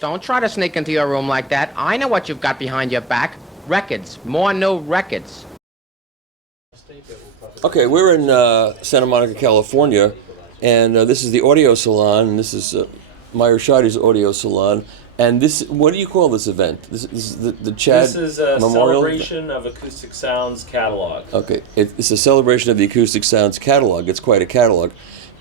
Don't try to sneak into your room like that. I know what you've got behind your back. Records. More new records. Okay, we're in Santa Monica, California, and this is the Audio Salon, and this is Maier Shadi's Audio Salon. And this, what do you call this event? This is the Chad This is a Memorial? celebration of Acoustic Sounds catalog. Okay, it's a celebration of the Acoustic Sounds catalog. It's quite a catalog.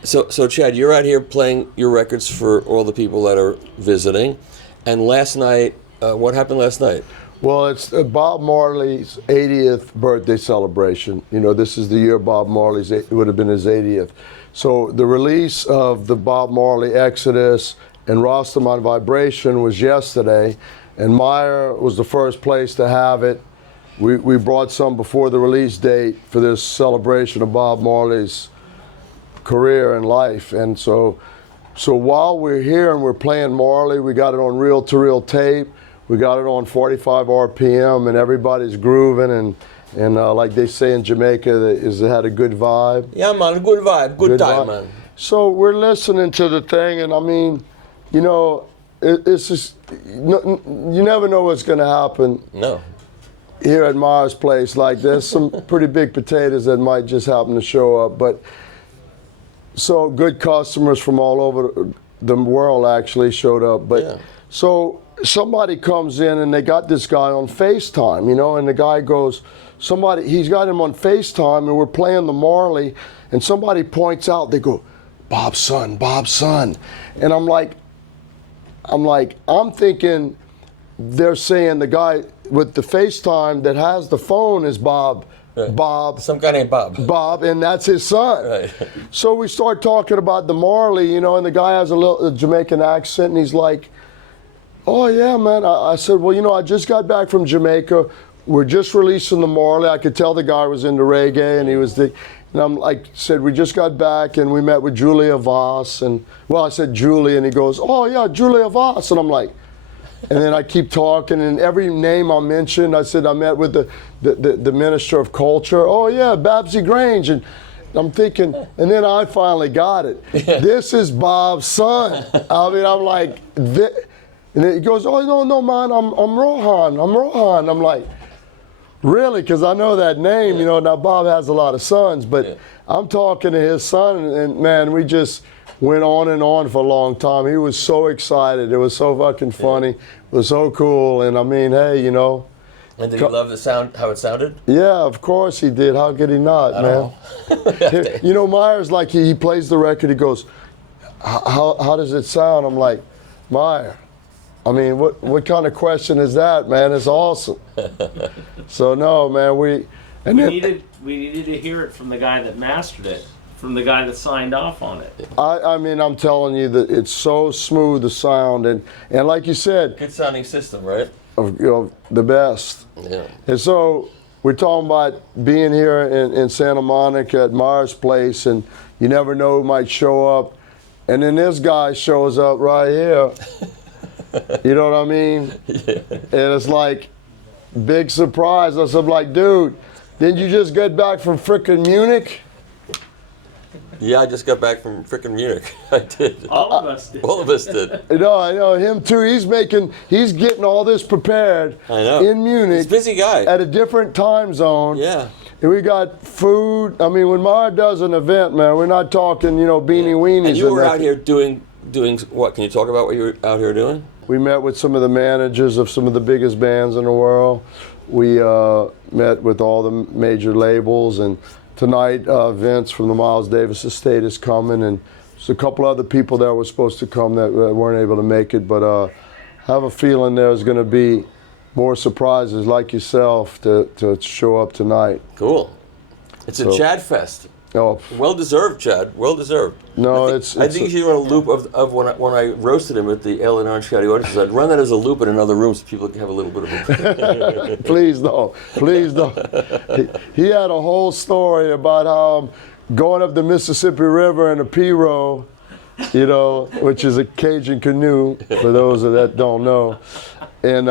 So Chad, you're out here playing your records for all the people that are visiting. And last night, what happened last night? Well, it's Bob Marley's 80th birthday celebration. You know, this is the year Bob Marley's, it would have been his 80th. So the release of the Bob Marley Exodus and Rastaman Vibration was yesterday, and Maier was the first place to have it. We brought some before the release date for this celebration of Bob Marley's career and life. And so while we're here and we're playing Marley, we got it on reel-to-reel tape. We got it on 45 RPM, and everybody's grooving, and like they say in Jamaica, it had a good vibe. Yeah, man, good vibe, good time, vibe. man. So we're listening to the thing, and I mean, you know, it's just, you never know what's going to happen. No. Here at Maier's place, like there's some pretty big potatoes that might just happen to show up, but so good customers from all over the world actually showed up. But yeah. So somebody comes in and they got this guy on FaceTime, you know, and the guy goes, he's got him on FaceTime and we're playing the Marley, and somebody points out, they go, Bob's son, Bob's son. And I'm thinking they're saying the guy with the FaceTime that has the phone is Bob. Right. Bob. Some guy named Bob. Bob, and that's his son. Right. So we start talking about the Marley, you know, and the guy has a Jamaican accent, and he's like, oh yeah, man. I said, well, you know, I just got back from Jamaica. We're just releasing the Marley. I could tell the guy was into reggae, and he was and I'm like, said, we just got back, and we met with Julia Voss, and well, I said Julie, and he goes, oh yeah, Julia Voss, and I'm like, and then I keep talking, and every name I mentioned, I said I met with the Minister of Culture. Oh yeah, Babsy Grange, and I'm thinking, and then I finally got it. Yeah. This is Bob's son. I mean, I'm like, and then he goes, oh no, man, I'm Rohan. I'm like, really? Because I know that name. You know, now Bob has a lot of sons, but yeah. I'm talking to his son, and man, we just went on and on for a long time. He was so excited. It was so fucking funny. It was so cool. And I mean, hey, you know. And did he love the sound, how it sounded? Yeah, of course he did. How could he not, man? You know, Maier's like, he plays the record. He goes, how does it sound? I'm like, Maier, I mean, what kind of question is that, man? It's awesome. So no, man, we needed to hear it from the guy that mastered it, from the guy that signed off on it. I mean, I'm telling you that it's so smooth, the sound, and like you said, good sounding system, right? You know, the best. Yeah. And so we're talking about being here in Santa Monica at Maier's place, and you never know who might show up, and then this guy shows up right here. You know what I mean? Yeah. And it's like, big surprise. I said, like, dude, didn't you just get back from frickin' Munich? Yeah, I just got back from frickin' Munich. I did. All of us did. All of us did. I know him too. He's getting all this prepared. I know. In Munich. He's a busy guy. At a different time zone. Yeah. And we got food. I mean, when Maier does an event, man, we're not talking, you know, beanie weenies. And you were out here doing what? Can you talk about what you were out here doing? We met with some of the managers of some of the biggest bands in the world. We met with all the major labels, and tonight Vince from the Miles Davis Estate is coming, and there's a couple other people that were supposed to come that weren't able to make it, but I have a feeling there's going to be more surprises like yourself to show up tonight. Cool. It's a Chad Fest. Oh, well deserved, Chad. Well deserved. No, I think you should run a loop of when I roasted him at the Ale and Orange County Audience. I'd run that as a loop in another room so people can have a little bit of a Please don't. Please don't. He had a whole story about how I'm going up the Mississippi River in a pirogue, you know, which is a Cajun canoe, for those that don't know. And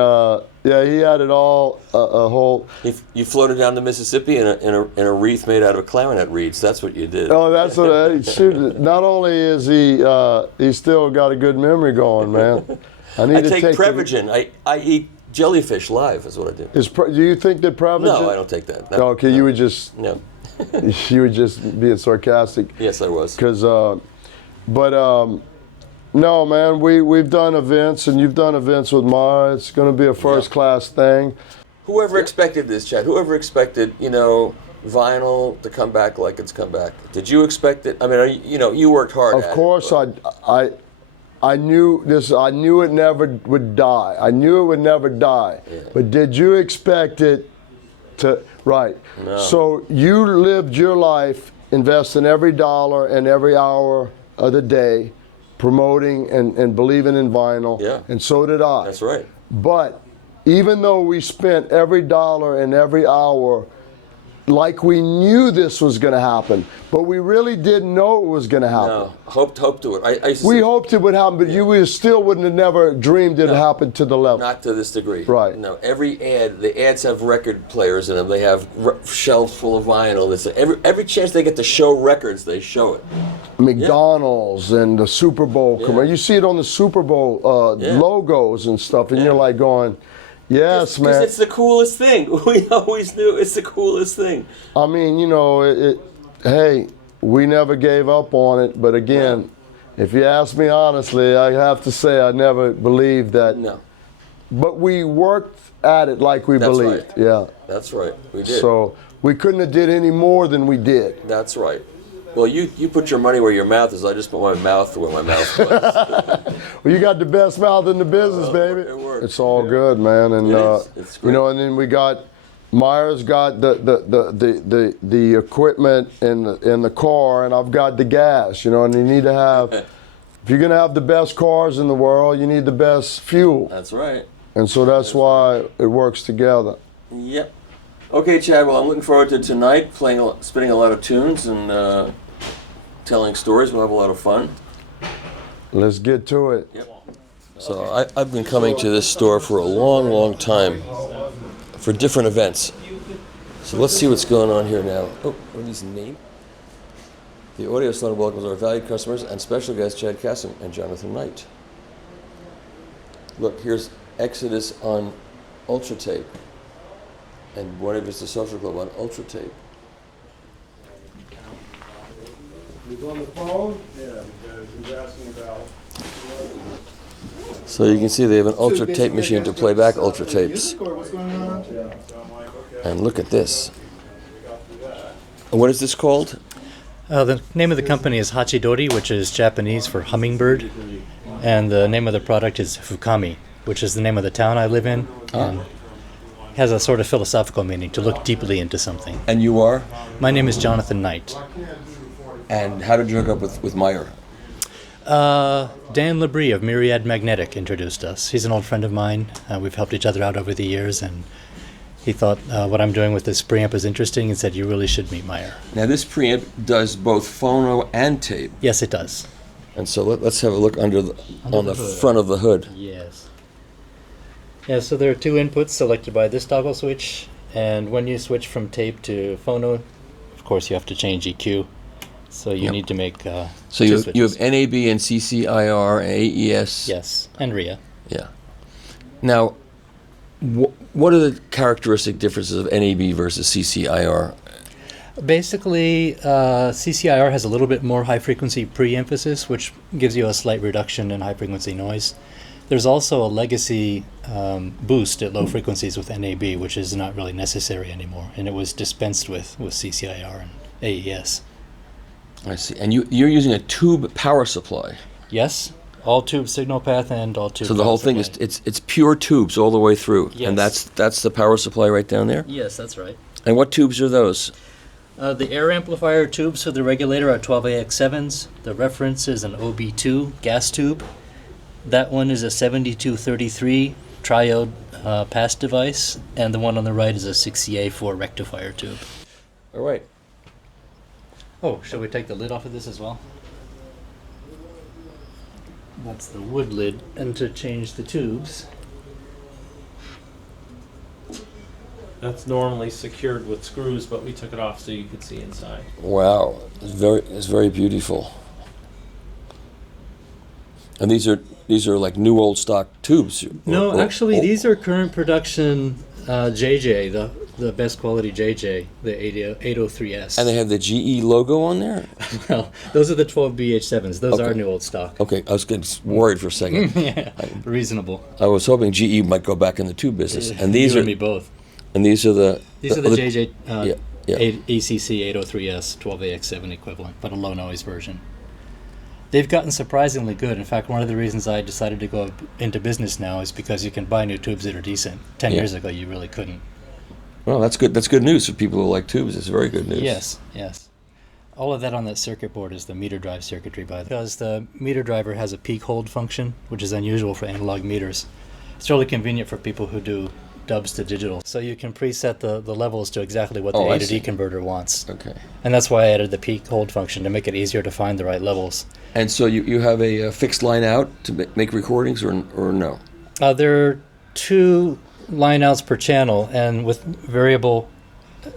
yeah, he had it all, a whole... You floated down the Mississippi in a wreath made out of clarinet reeds. That's what you did. Oh, that's what shoot. Not only is he still got a good memory going, man. I need to take take Prevagen. I eat jellyfish live. Is what I do. Do you think that Prevagen? No, I don't take that. No, Okay, no. you were just No. you were just being sarcastic. Yes, I was. Because, no, man, we've done events, and you've done events with Maier. It's going to be a first-class thing. Whoever expected this, Chad? Whoever expected, vinyl to come back like it's come back? Did you expect it? I mean, you worked hard. Of course, I knew this. I knew it never would die. I knew it would never die. Yeah. But did you expect it to? Right. No. So you lived your life investing every dollar and every hour of the day, promoting and believing in vinyl. Yeah. And so did I. That's right. But even though we spent every dollar and every hour like we knew this was going to happen, but we really didn't know it was going to happen. No, hoped to it. I We hoped it would happen, but you still wouldn't have never dreamed it happened to the level. Not to this degree. Right. No, the ads have record players in them. They have shelves full of vinyl. Every chance they get to show records, they show it. McDonald's and the Super Bowl commercial. You see it on the Super Bowl logos and stuff, and you're like going, yes, man. Because it's the coolest thing. We always knew it's the coolest thing. I mean, hey, we never gave up on it, but again, if you ask me honestly, I have to say I never believed that. No. But we worked at it like we believed. Right. Yeah. That's right. We did. So we couldn't have did any more than we did. That's right. Well, you put your money where your mouth is. I just put my mouth where my mouth was. Well, you got the best mouth in the business, baby. It works. It's all good, man. And It's great. and then we got Maier's got the equipment in the car, and I've got the gas. And you need to have. If you're gonna have the best cars in the world, you need the best fuel. That's right. And so that's why it works together. Yep. Okay, Chad. Well, I'm looking forward to tonight, spinning a lot of tunes and telling stories. We'll have a lot of fun. Let's get to it. Yep. So I've been coming to this store for a long, long time for different events. So let's see what's going on here now. Oh, what are these names? The Audio Salon welcomes our valued customers and special guests Chad Kassem and Jonathan Knight. Look, here's Exodus on Ultra Tape. And one of it's the Social Club on Ultra Tape. He's on the phone? Yeah, because he's asking about. So you can see they have an Ultra Tape machine to play back Ultra Tapes. And look at this. And what is this called? The name of the company is Hachidori, which is Japanese for hummingbird. And the name of the product is Fukami, which is the name of the town I live in. And has a sort of philosophical meaning, to look deeply into something. And you are? My name is Jonathan Knight. And how did you hook up with Maier? Dan Labrie of Myriad Magnetic introduced us. He's an old friend of mine. We've helped each other out over the years, and he thought what I'm doing with this preamp is interesting and said, you really should meet Maier. Now this preamp does both phono and tape. Yes, it does. And so let's have a look on the front of the hood. Yes. Yeah, so there are two inputs selected by this toggle switch, and when you switch from tape to phono, of course you have to change EQ. So you need to make so you have NAB and CCIR and AES. Yes, and RIA. Yeah. Now, what are the characteristic differences of NAB versus CCIR? Basically, CCIR has a little bit more high-frequency pre-emphasis, which gives you a slight reduction in high-frequency noise. There's also a legacy boost at low frequencies with NAB, which is not really necessary anymore, and it was dispensed with CCIR and AES. I see. And you're using a tube power supply. Yes, all tube signal path and all tube. So the whole thing is it's pure tubes all the way through, yes. And that's the power supply right down there. Yes, that's right. And what tubes are those? The air amplifier tubes for the regulator are 12AX7s. The reference is an OB2 gas tube. That one is a 7233 triode pass device, and the one on the right is a 6CA4 rectifier tube. All right. Oh, shall we take the lid off of this as well? That's the wood lid. And to change the tubes, That's normally secured with screws, but we took it off so you could see inside. Wow, it's very beautiful. And these are like new old stock tubes. No, actually, these are current production JJ, the best quality JJ, the 803S. And they have the GE logo on there? Well, those are the 12BH7s. Those Okay. are new old stock. Okay, I was getting worried for a second. Yeah, reasonable. I was hoping GE might go back in the tube business. And You these are and me both. and these are the These are the JJ yeah. ACC 803S 12AX7 equivalent, but a low noise version. They've gotten surprisingly good. In fact, one of the reasons I decided to go into business now is because you can buy new tubes that are decent. 10 Yeah. years ago, you really couldn't. Well, that's good. That's good news for people who like tubes. It's very good news. Yes, yes. All of that on that circuit board is the meter drive circuitry, by the way. Because the meter driver has a peak hold function, which is unusual for analog meters. It's really convenient for people who do dubs to digital. So you can preset the levels to exactly what the Oh, I A to see. D converter wants. Okay. And that's why I added the peak hold function to make it easier to find the right levels. And so you have a fixed line out to make recordings, or no? There are 2 line outs per channel, and with variable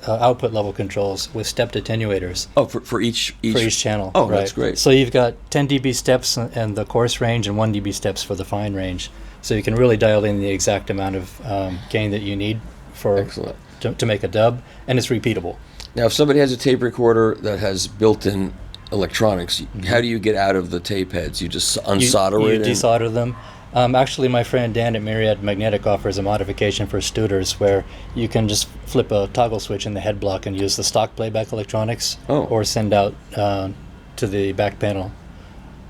output level controls with stepped attenuators Oh, for each for each channel. Oh, that's great. So you've got 10 dB steps and the coarse range, and 1 dB steps for the fine range. So you can really dial in the exact amount of gain that you need for Excellent. to make a dub, and it's repeatable. Now, if somebody has a tape recorder that has built-in electronics, how do you get out of the tape heads? You just unsolder you it? and- desolder them. Actually, my friend Dan at Myriad Magnetic offers a modification for Studers where you can just flip a toggle switch in the head block and use the stock playback electronics, Oh. or send out to the back panel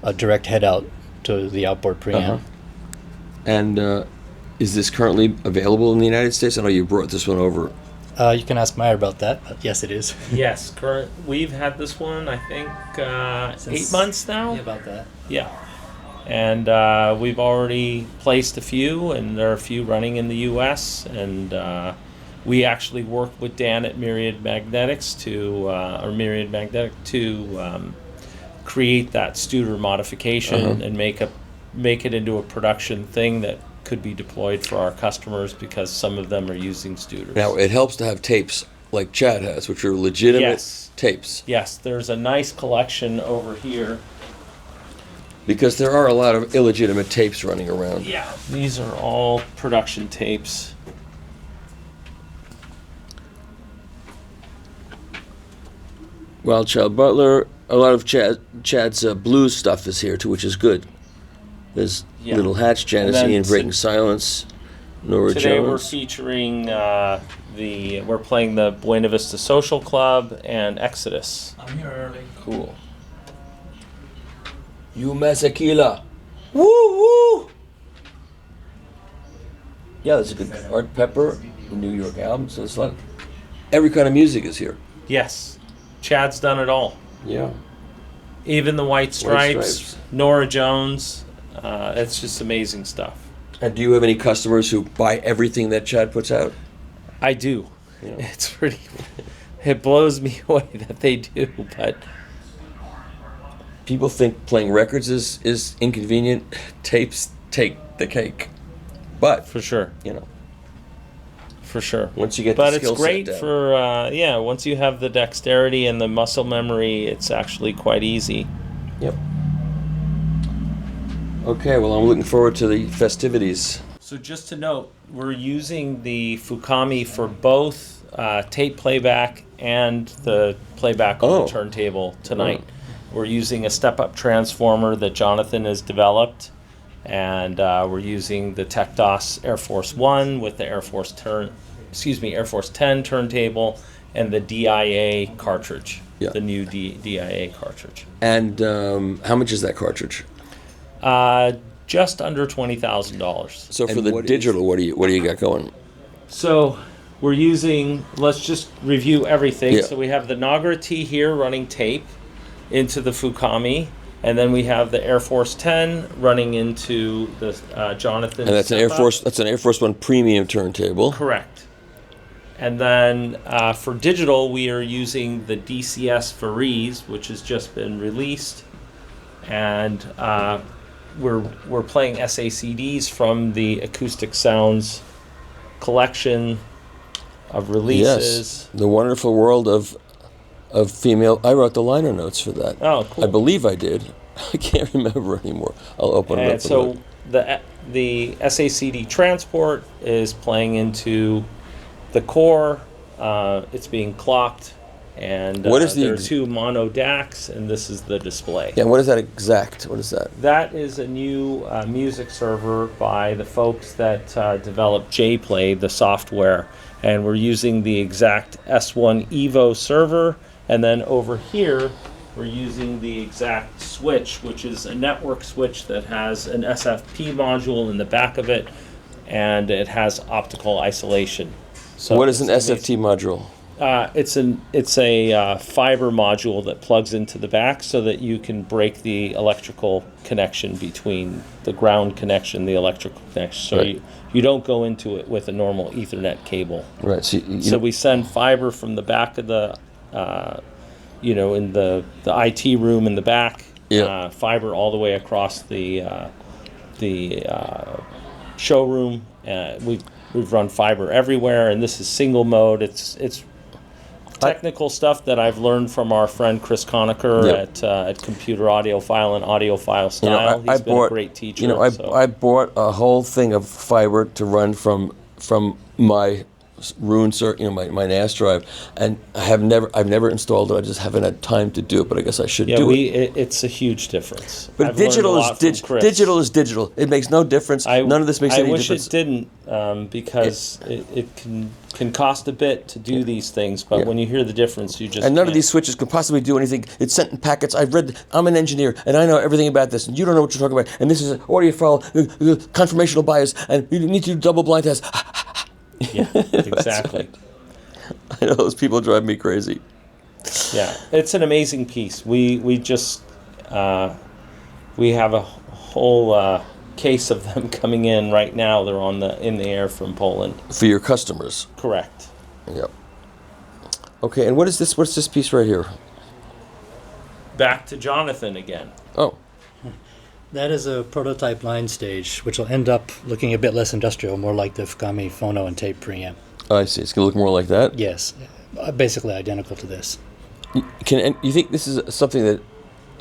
a direct head out to the outboard preamp. Uh-huh. And is this currently available in the United States? I know you brought this one over. You can ask Maier about that, but yes, it is. Yes, we've had this one, I think, 8 months now. about that. Yeah. And we've already placed a few, and there are a few running in the U.S. And we actually worked with Dan at Myriad Magnetic to create that Studer modification and make it into a production thing that could be deployed for our customers, because some of them are using Studers. Now, it helps to have tapes like Chad has, which are legitimate Yes. tapes. Yes, there's a nice collection over here. Because there are a lot of illegitimate tapes running around. Yeah, these are all production tapes. Wild Child Butler, a lot of Chad's blues stuff is here too, which is good. There's Yeah. Little Hatch, And Janisine, then Breaking Silence, Nora Today we're Jones. featuring we're playing the Buena Vista Social Club and Exodus. I'm here early. Cool. You Masakila. Woo woo! Yeah, there's a good Art Pepper, the New York album. So it's like every kind of music is here. Yes, Chad's done it all. Yeah. Even the White Stripes, Stripes. Nora Jones. It's just amazing stuff. And do you have any customers who buy everything that Chad puts out? I do. Yeah. It's pretty. It blows me away that they do, but People think playing records is inconvenient. Tapes take the cake. But, for sure, you know, for sure. once you get But the it's skill great set down. for once you have the dexterity and the muscle memory, it's actually quite easy. Yep. Okay, well, I'm looking forward to the festivities. So just to note, we're using the Fukami for both tape playback and the playback on Oh. the turntable tonight. We're using a step-up transformer that Jonathan has developed, and we're using the TechDAS Air Force One with the Air Force 10 turntable and the DIA cartridge, Yeah. the new DIA cartridge. And how much is that cartridge? Just under $20,000. So for And the what is- digital, what do you got going? So we're using, let's just review everything. Yeah. So we have the Nagra T here running tape into the Fukami, and then we have the Air Force 10 running into the Jonathan. And that's an Air step-up. Force. That's an Air Force One premium turntable. Correct. And then for digital, we are using the DCS Varése, which has just been released, and we're playing SACDs from the Acoustic Sounds collection of releases. Yes, the wonderful world of female. I wrote the liner notes for that. Oh, cool. I believe I did. I can't remember anymore. I'll open it up. And so the SACD transport is playing into the core. It's being clocked, and What is there are two mono DACs, and this is the display. Yeah, what is that exact? What is that? That is a new music server by the folks that developed JPlay, the software, and we're using the exact S1 Evo server, and then over here we're using the exact switch, which is a network switch that has an SFP module in the back of it, and it has optical isolation. So What is an SFT module? It's a fiber module that plugs into the back so that you can break the electrical connection between the ground connection, the electrical connection. So Right. you don't go into it with a normal Ethernet cable. Right. So we send fiber from the back of the, in the IT room in the back, Yeah. fiber all the way across the showroom. We've run fiber everywhere, and this is single mode. It's technical stuff that I've learned from our friend Chris Conacher at Computer Audiophile and Audiophile Style. He's been a great teacher. I bought a whole thing of fiber to run from my Rune circuit, my NAS drive, and I've never installed it. I just haven't had time to do it, but I guess I should do it. It's a huge difference. But I've digital learned a is lot from Chris. digital is digital. It makes no difference. None of this makes any difference. I wish it didn't, because it can cost a bit to do these things, but when you hear the difference, you just And none of can't. these switches can possibly do anything. It's sent in packets. I'm an engineer, and I know everything about this, and you don't know what you're talking about. And this is an audiophile conformational bias, and you need to do double blind tests. Yeah, exactly. I know those people drive me crazy. Yeah, it's an amazing piece. We just we have a whole case of them coming in right now. They're in the air from Poland. For your customers. Correct. Yep. Okay, and what is this? What's this piece right here? Back to Jonathan again. Oh. That is a prototype line stage, which will end up looking a bit less industrial, more like the Fukami Phono and tape preamp. Oh, I see. It's going to look more like that? Yes, basically identical to this. You think this is something that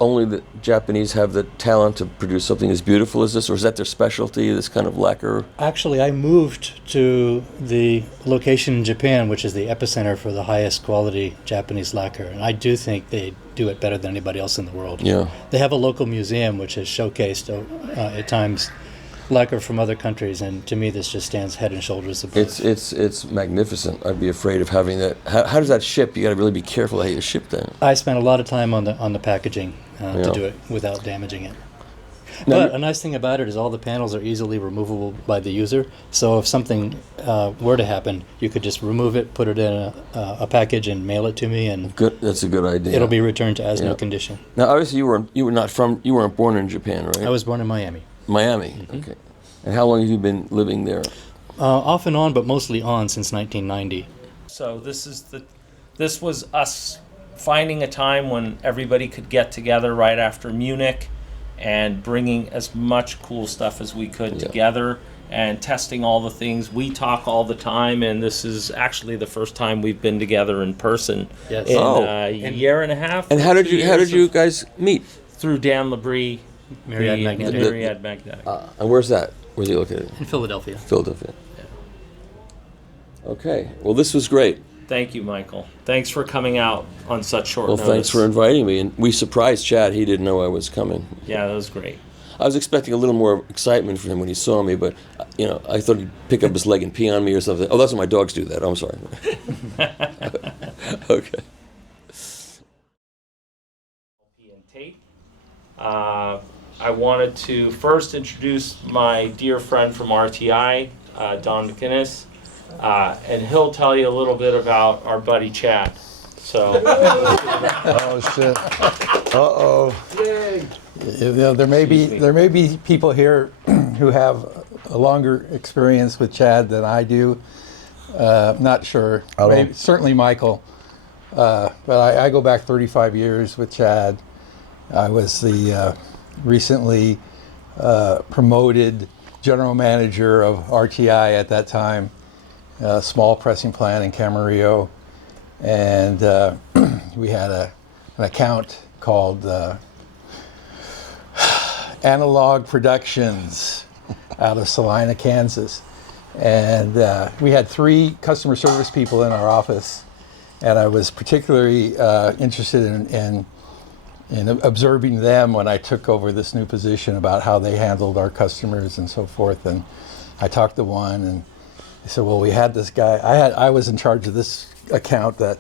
only the Japanese have the talent to produce something as beautiful as this, or is that their specialty, this kind of lacquer? Actually, I moved to the location in Japan, which is the epicenter for the highest quality Japanese lacquer, and I do think they do it better than anybody else in the world. Yeah. They have a local museum which has showcased at times lacquer from other countries, and to me this just stands head and shoulders above. It's magnificent. I'd be afraid of having that. How does that ship? You got to really be careful how you ship that. I spent a lot of time on the packaging to do it without damaging it. But a nice thing about it is all the panels are easily removable by the user. So if something were to happen, you could just remove it, put it in a package, and mail it to me, and Good. That's a good idea. it'll be returned to as new condition. Now, obviously, you weren't born in Japan, right? I was born in Miami. Miami. Mm-hmm. Okay. And how long have you been living there? Off and on, but mostly on since 1990. So this was us finding a time when everybody could get together right after Munich and bringing as much cool stuff as we could together and testing all the things. We talk all the time, and this is actually the first time we've been together in person in a year and a half. And how did you guys meet? Through Dan Labrie, Myriad Magnetic. Myriad Magnetic. And where's that? Where's he located? In Philadelphia. Philadelphia. Okay. Well, this was great. Thank you, Michael. Thanks for coming out on such short notice. Well, thanks for inviting me. And we surprised Chad. He didn't know I was coming. Yeah, that was great. I was expecting a little more excitement from him when he saw me, but, I thought he'd pick up his leg and pee on me or something. Oh, that's what my dogs do that. I'm sorry. Okay. I wanted to first introduce my dear friend from RTI, Don McInnes, and he'll tell you a little bit about our buddy Chad. So. Oh shit! There may be people here who have a longer experience with Chad than I do. Not sure. Certainly Michael. But I go back 35 years with Chad. I was the recently promoted general manager of RTI at that time, small pressing plant in Camarillo, and we had an account called Analogue Productions out of Salon, Kansas. And we had 3 customer service people in our office, and I was particularly interested in observing them when I took over this new position about how they handled our customers and so forth. And I talked to one, and he said, well, we had this guy, I was in charge of this account, that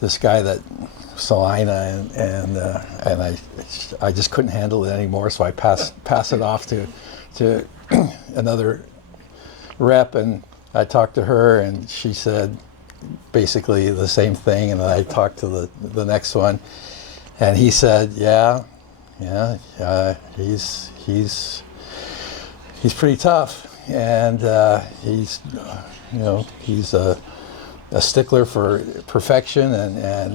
this guy that Salina, and I just couldn't handle it anymore, so I passed it off to another rep, and I talked to her, and she said basically the same thing, and I talked to the next one, and he said, he's pretty tough, and he's a stickler for perfection, and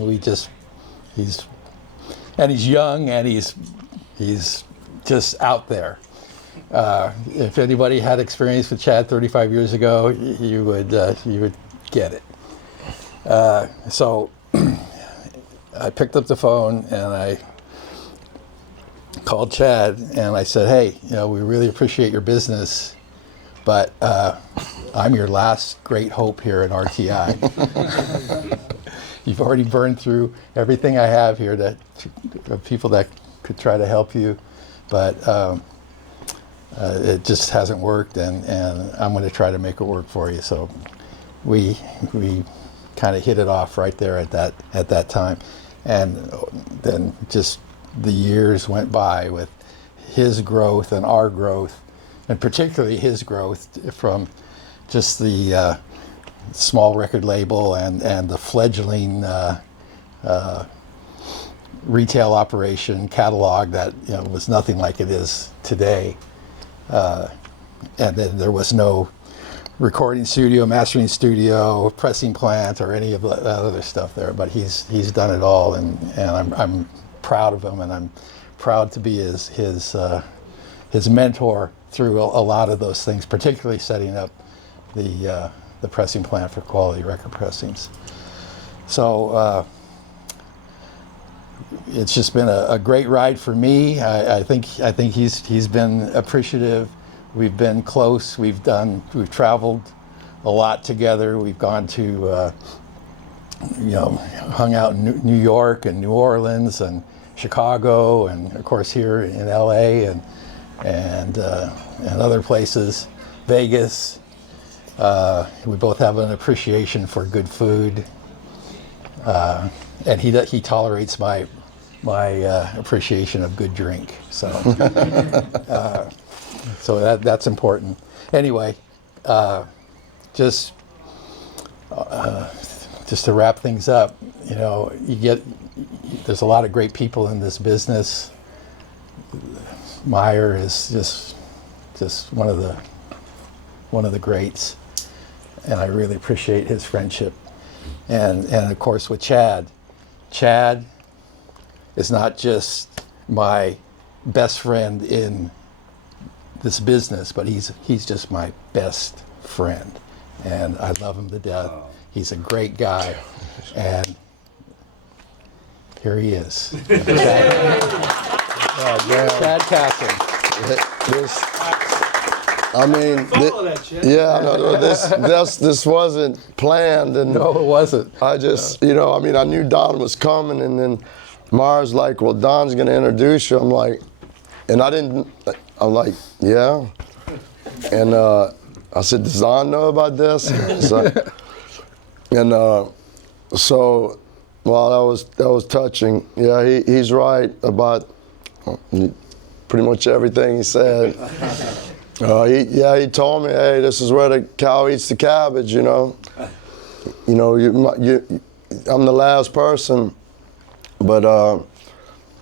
he's young, and he's just out there. If anybody had experience with Chad 35 years ago, you would get it. So I picked up the phone and I called Chad and I said, hey, we really appreciate your business, but I'm your last great hope here at RTI. You've already burned through everything I have here to people that could try to help you, but it just hasn't worked, and I'm going to try to make it work for you. So we kind of hit it off right there at that time, and then just the years went by with his growth and our growth, and particularly his growth from just the small record label and the fledgling retail operation catalog that was nothing like it is today. And then there was no recording studio, mastering studio, pressing plant, or any of that other stuff there. But he's done it all, and I'm proud of him, and I'm proud to be his mentor through a lot of those things, particularly setting up the pressing plant for quality record pressings. So it's just been a great ride for me. I think he's been appreciative. We've been close. We've traveled a lot together. We've gone to hung out in New York and New Orleans and Chicago, and of course here in LA and other places, Vegas. We both have an appreciation for good food, and he tolerates my appreciation of good drink. So so that's important. Anyway, just to wrap things up, there's a lot of great people in this business. Maier is just one of the greats, and I really appreciate his friendship. And of course with Chad is not just my best friend in this business, but he's just my best friend, and I love him to death. He's a great guy, and here he is. Chad Kassem. This wasn't planned, and no, it wasn't. I just, I knew Don was coming, and then Maier's like, well, Don's gonna introduce you. I'm like, yeah. And I said, does Don know about this? So, well, that was touching. Yeah, he's right about pretty much everything he said. He told me, hey, this is where the cow eats the cabbage, I'm the last person, but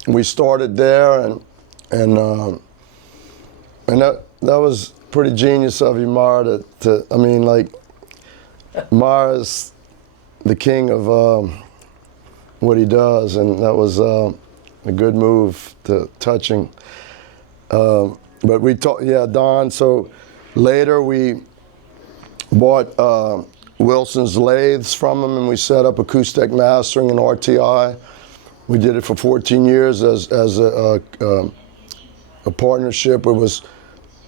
we started there, and that was pretty genius of you, Maier, Maier is the king of what he does, and that was a good move to touching. But we talked, Don, so later we bought Wilson's lathes from him, and we set up acoustic mastering and RTI. We did it for 14 years as a partnership. It was,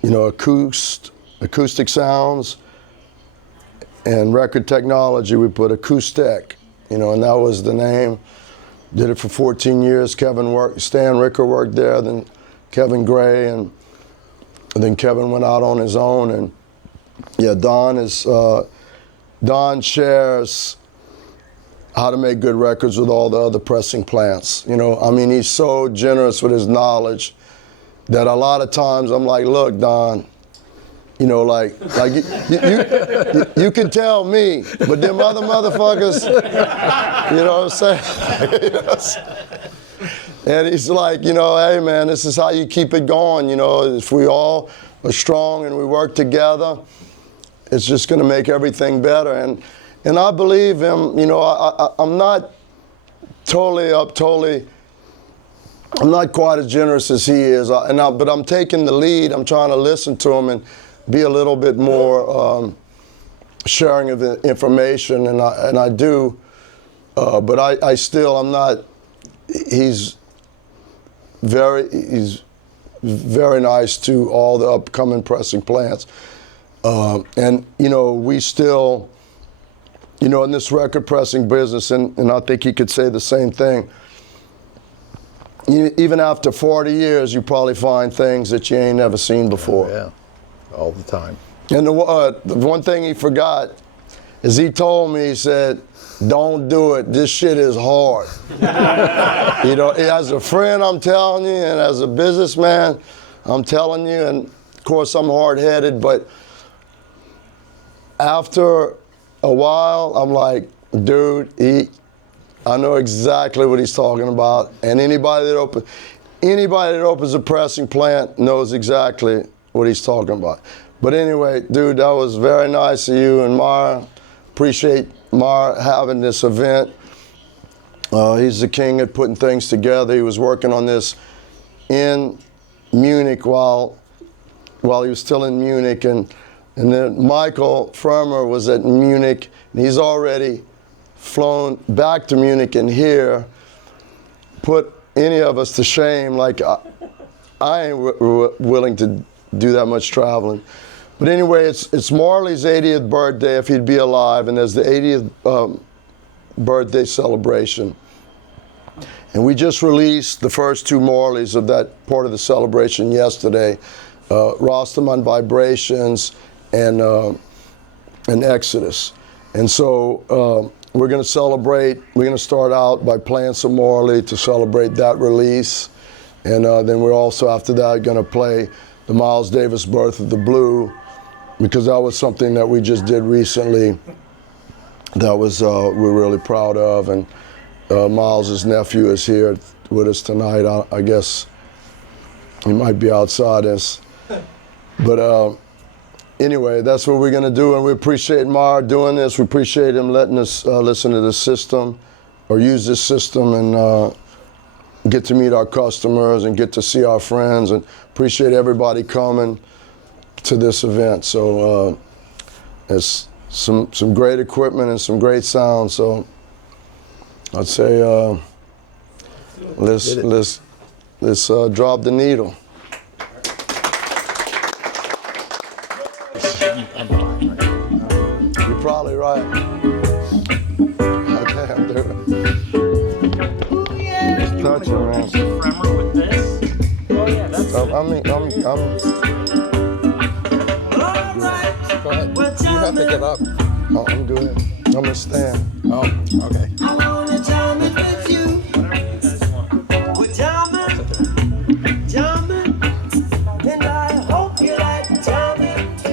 you know, Acoustic Sounds and Record Technology. We put Acoustic, you know, and that was the name. Did it for 14 years. Stan Ricker worked there, then Kevin Gray, and then Kevin went out on his own. And yeah, Don shares how to make good records with all the other pressing plants. You know, I mean, he's so generous with his knowledge that a lot of times I'm like, look, Don, you know, like you can tell me, but them other motherfuckers, you know what I'm saying? And he's like, you know, hey man, this is how you keep it going. You know, if we all are strong and we work together, it's just going to make everything better. And I believe him. You know, I'm not I'm not quite as generous as he is, but I'm taking the lead. I'm trying to listen to him and be a little bit more sharing of the information, and I do, but I'm not. He's very nice to all the upcoming pressing plants, and you know, we still, you know, in this record pressing business, and I think he could say the same thing. Even after 40 years, you probably find things that you ain't never seen before. Yeah, all the time. And the one thing he forgot is he told me, he said, don't do it, this shit is hard. You know, as a friend, I'm telling you, and as a businessman, I'm telling you, and of course I'm hard-headed, but after a while, I'm like, dude, I know exactly what he's talking about, and anybody that opens a pressing plant knows exactly what he's talking about. But anyway, dude, that was very nice of you and Maier. Appreciate Maier having this event. He's the king at putting things together. He was working on this in Munich while he was still in Munich, and then Michael Firmer was at Munich, and he's already flown back to Munich, and here put any of us to shame. Like I ain't willing to do that much traveling. But anyway, it's Marley's 80th birthday if he'd be alive, and there's the 80th birthday celebration. And we just released the first two Marleys of that part of the celebration yesterday, Rastaman Vibrations and Exodus. And so we're going to celebrate. We're going to start out by playing some Marley to celebrate that release. And then we're also, after that, going to play the Miles Davis Birth of the Blue, because that was something that we just did recently that was we're really proud of. And Miles' nephew is here with us tonight. I guess he might be outside us. But anyway, that's what we're going to do, and we appreciate Maier doing this. We appreciate him letting us listen to this system or use this system and get to meet our customers and get to see our friends, and appreciate everybody coming to this event. So it's some great equipment and some great sound. So I'd say let's drop the needle. You're probably right. Damn, dude. Touching, man. Fremmer with this? Oh yeah, that's I'm Go ahead. You have to get up. I'm good. I'm gonna stand. Oh, okay. I wanna jam it with you. whatever you guys want. We're jamming, and I hope you like jamming too.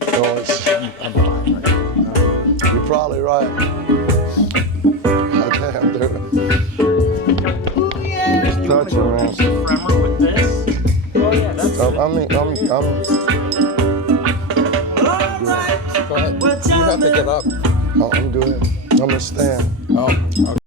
No, I'm fine right now. You're probably right. Damn, dude. Just touch it, man. Tremor with this. Oh yeah, that's I'm Go ahead. You have to get up. I'm doing. I'm gonna stand. Oh, okay.